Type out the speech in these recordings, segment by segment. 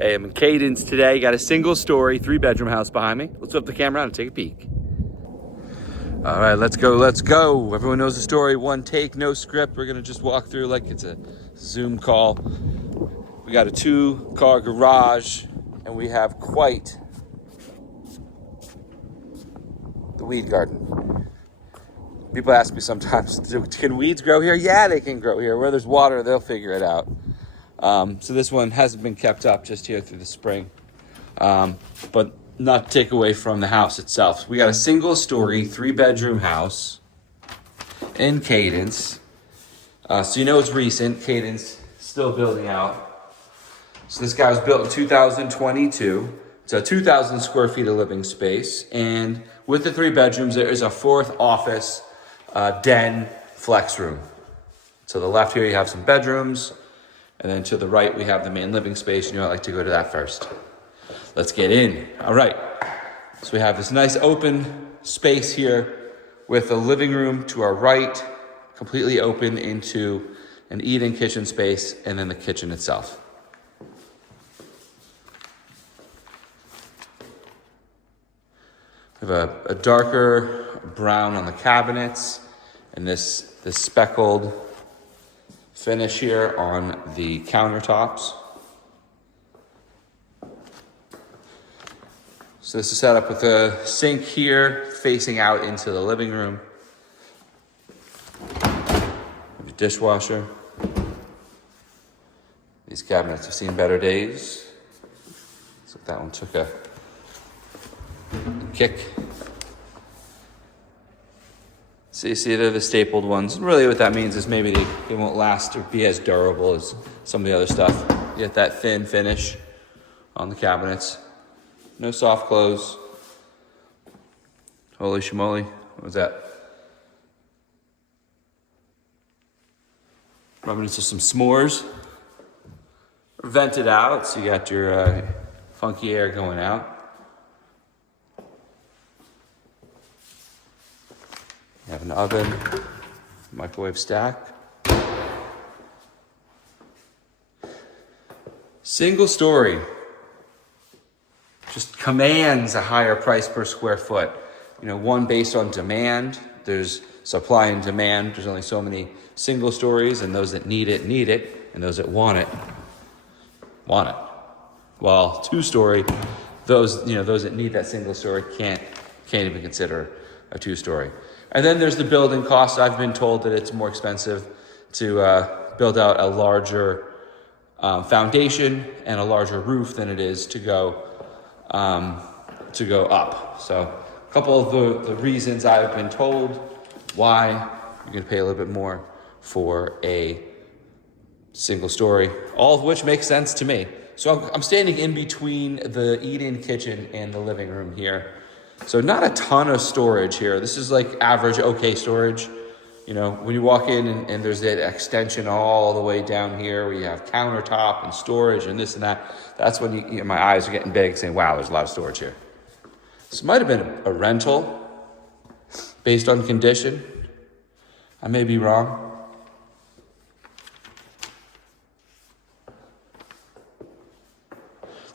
Hey, I'm in Cadence today. Got a single story, 3-bedroom house behind me. Let's flip the camera on and take a peek. All right, let's go. Everyone knows the story. One take, no script. We're gonna just walk through like it's a Zoom call. We got a 2-car garage and we have quite the weed garden. People ask me sometimes, can weeds grow here? Yeah, they can grow here. Where there's water, they'll figure it out. So this one hasn't been kept up just here through the spring, but not to take away from the house itself. We got a single story, 3-bedroom house in Cadence. So you know it's recent. Cadence still building out. So this guy was built in 2022. It's a 2,000 square feet of living space. And with the 3 bedrooms, there is a 4th office, den, flex room. To the left here, you have some bedrooms. And then to the right, we have the main living space. And I'd like to go to that first. Let's get in. All right. So we have this nice open space here with a living room to our right, completely open into an eat-in kitchen space, and then the kitchen itself. We have a darker brown on the cabinets, and this speckled finish here on the countertops. So this is set up with a sink here facing out into the living room. Your dishwasher. These cabinets have seen better days. Looks like that one took a kick. So you see they're the stapled ones. Really what that means is maybe they won't last or be as durable as some of the other stuff. You get that thin finish on the cabinets. No soft close. Holy schmoly. What was that? Rubbing into some s'mores. Vented out, so you got your funky air going out. You have an oven, microwave stack. Single story. Just commands a higher price per square foot. You know, one based on demand. There's supply and demand. There's only so many single stories, and those that need it, and those that want it. While 2-story, those that need that single story can't even consider a 2-story. And then there's the building cost. I've been told that it's more expensive to build out a larger foundation and a larger roof than it is to go up. So a couple of the reasons I've been told why you're going to pay a little bit more for a single story, all of which makes sense to me. So I'm standing in between the eat-in kitchen and the living room here. So not a ton of storage here. This is like average okay storage. You know, when you walk in and there's that extension all the way down here where you have countertop and storage and this and that, that's when my eyes are getting big saying, wow, there's a lot of storage here. This might have been a rental based on condition. I may be wrong.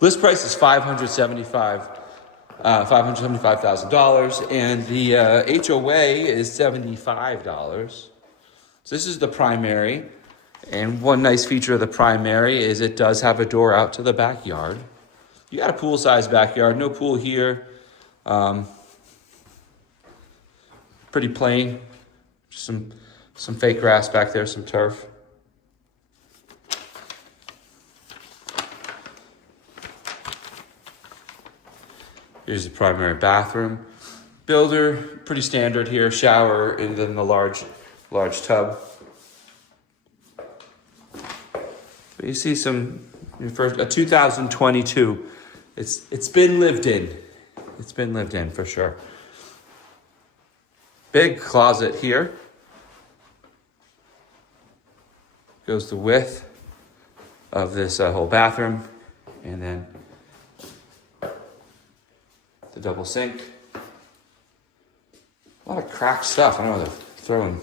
List price is $575,000, and the HOA is $75. So this is the primary, and one nice feature of the primary is it does have a door out to the backyard. You got a pool-sized backyard, no pool here. Pretty plain, some fake grass back there, some turf. Here's the primary bathroom. Builder, pretty standard here. Shower and then the large tub. But you see a 2022. It's been lived in. It's been lived in for sure. Big closet here. Goes the width of this whole bathroom, and then the double sink. A lot of cracked stuff. I don't know, they're throwing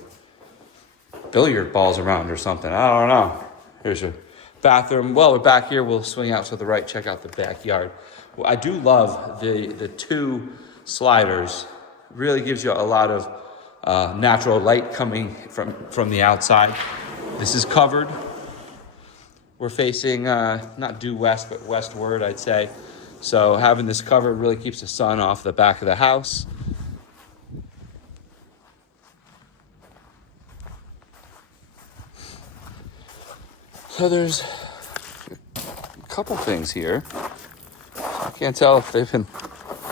billiard balls around or something. I don't know. Here's a bathroom. Well, we're back here. We'll swing out to the right, check out the backyard. Well, I do love the two sliders. Really gives you a lot of natural light coming from the outside. This is covered. We're facing not due west, but westward, I'd say. So having this covered really keeps the sun off the back of the house. So there's a couple things here. I can't tell if they've been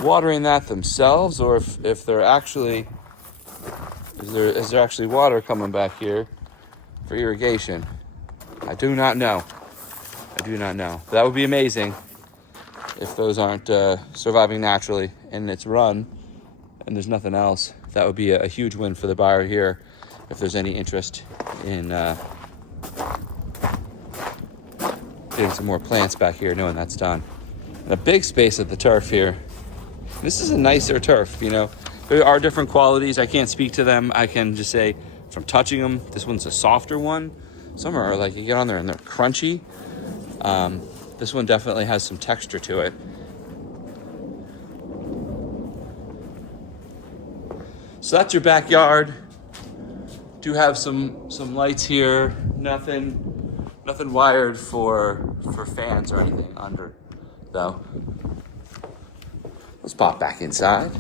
watering that themselves or if they're actually, is there actually water coming back here for irrigation. I do not know. That would be amazing if those aren't surviving naturally and it's run and there's nothing else. That would be a huge win for the buyer here if there's any interest in getting some more plants back here, knowing that's done. And a big space of the turf here. This is a nicer turf, you know. There are different qualities. I can't speak to them. I can just say from touching them, this one's a softer one. Some are like, you get on there and they're crunchy. This one definitely has some texture to it. So that's your backyard. Do have some lights here. Nothing wired for fans or anything under, though. Let's pop back inside.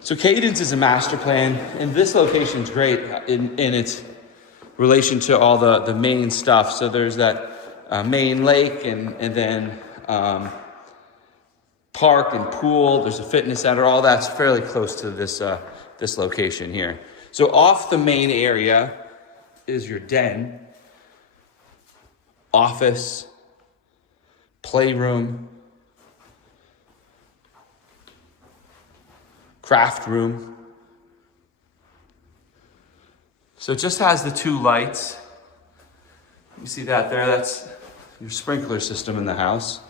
So Cadence is a master plan, and this location is great in its relation to all the main stuff. So there's that main lake and then park and pool. There's a fitness center. All that's fairly close to this location here. So off the main area is your den, office, playroom, craft room. So it just has the two lights. You see that there? That's your sprinkler system in the house.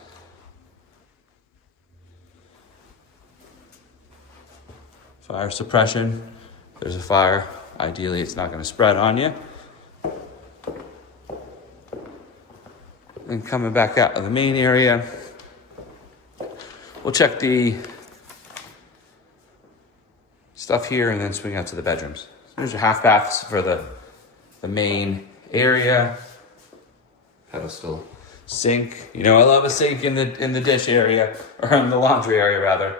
Fire suppression. There's a fire. Ideally, it's not going to spread on you. And coming back out of the main area, we'll check the stuff here and then swing out to the bedrooms. There's your half baths for the main area. Pedestal sink. You know, I love a sink in the dish area, or in the laundry area rather.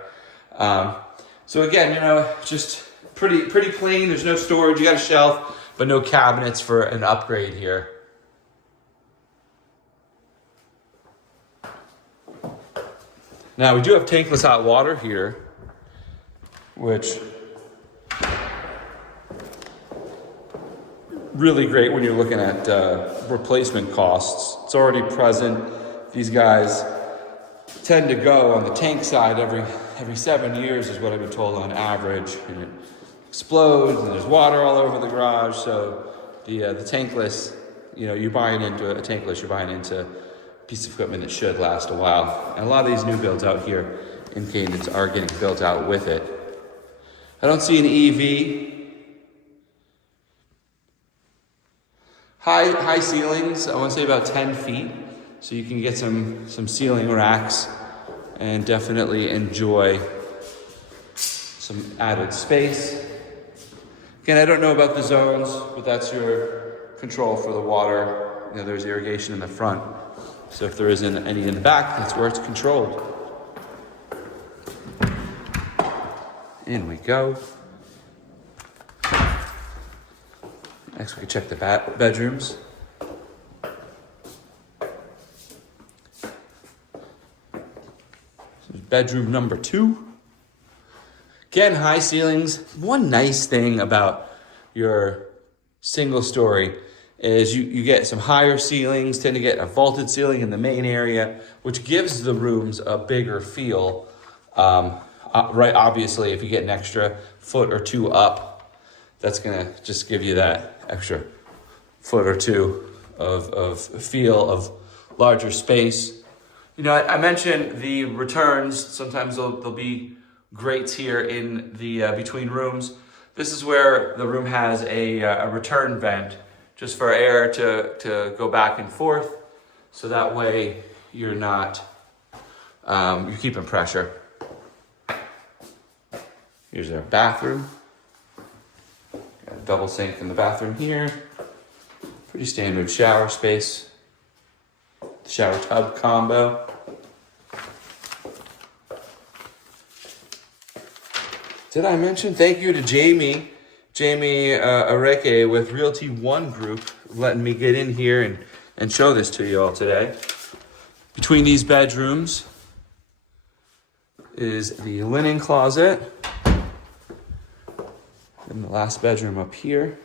So again, you know, just pretty plain. There's no storage. You got a shelf, but no cabinets for an upgrade here. Now we do have tankless hot water here, which really great when you're looking at replacement costs. It's already present. These guys tend to go on the tank side every 7 years is what I've been told on average, and it explodes and there's water all over the garage. So the tankless, you know, you're buying into a tankless, you're buying into a piece of equipment that should last a while. And a lot of these new builds out here in Cadence are getting built out with it. I don't see an EV. High ceilings, I want to say about 10 feet. So you can get some ceiling racks and definitely enjoy some added space. Again, I don't know about the zones, but that's your control for the water. You know, there's irrigation in the front. So if there isn't any in the back, that's where it's controlled. In we go. Next, we can check the bedrooms. Bedroom number 2. Again, high ceilings. One nice thing about your single story is you get some higher ceilings, tend to get a vaulted ceiling in the main area, which gives the rooms a bigger feel. Right, obviously, if you get an extra foot or two up, that's gonna just give you that extra foot or two of feel of larger space. You know, I mentioned the returns. Sometimes there'll be grates here in the between rooms. This is where the room has a return vent just for air to go back and forth. So that way you're not, you're keeping pressure. Here's our bathroom. Got a double sink in the bathroom here. Pretty standard shower space. Shower tub combo. Did I mention thank you to Jamie Areke with Realty One Group, letting me get in here and show this to you all today. Between these bedrooms is the linen closet. And the last bedroom up here.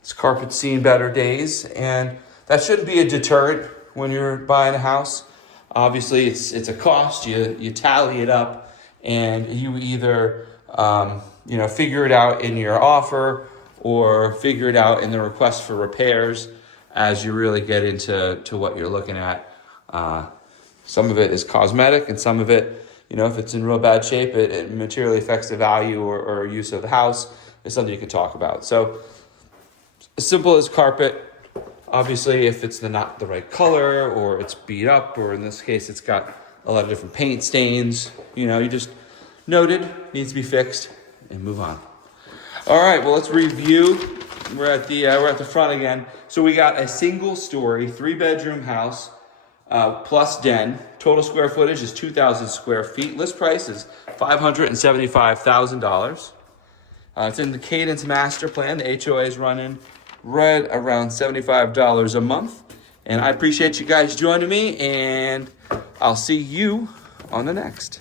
This carpet's seen better days, and that shouldn't be a deterrent when you're buying a house. Obviously, it's a cost. You tally it up, and you either figure it out in your offer or figure it out in the request for repairs as you really get into what you're looking at. Some of it is cosmetic, and some of it, if it's in real bad shape, it materially affects the value or use of the house. It's something you could talk about. So as simple as carpet. Obviously, if it's not the right color or it's beat up, or in this case, it's got a lot of different paint stains, you just noted, needs to be fixed, and move on. All right, well, let's review. We're at the front again. So we got a single story, 3-bedroom house, plus den. Total square footage is 2,000 square feet. List price is $575,000. It's in the Cadence master plan. The HOA is running right around $75 a month. And I appreciate you guys joining me, and I'll see you on the next.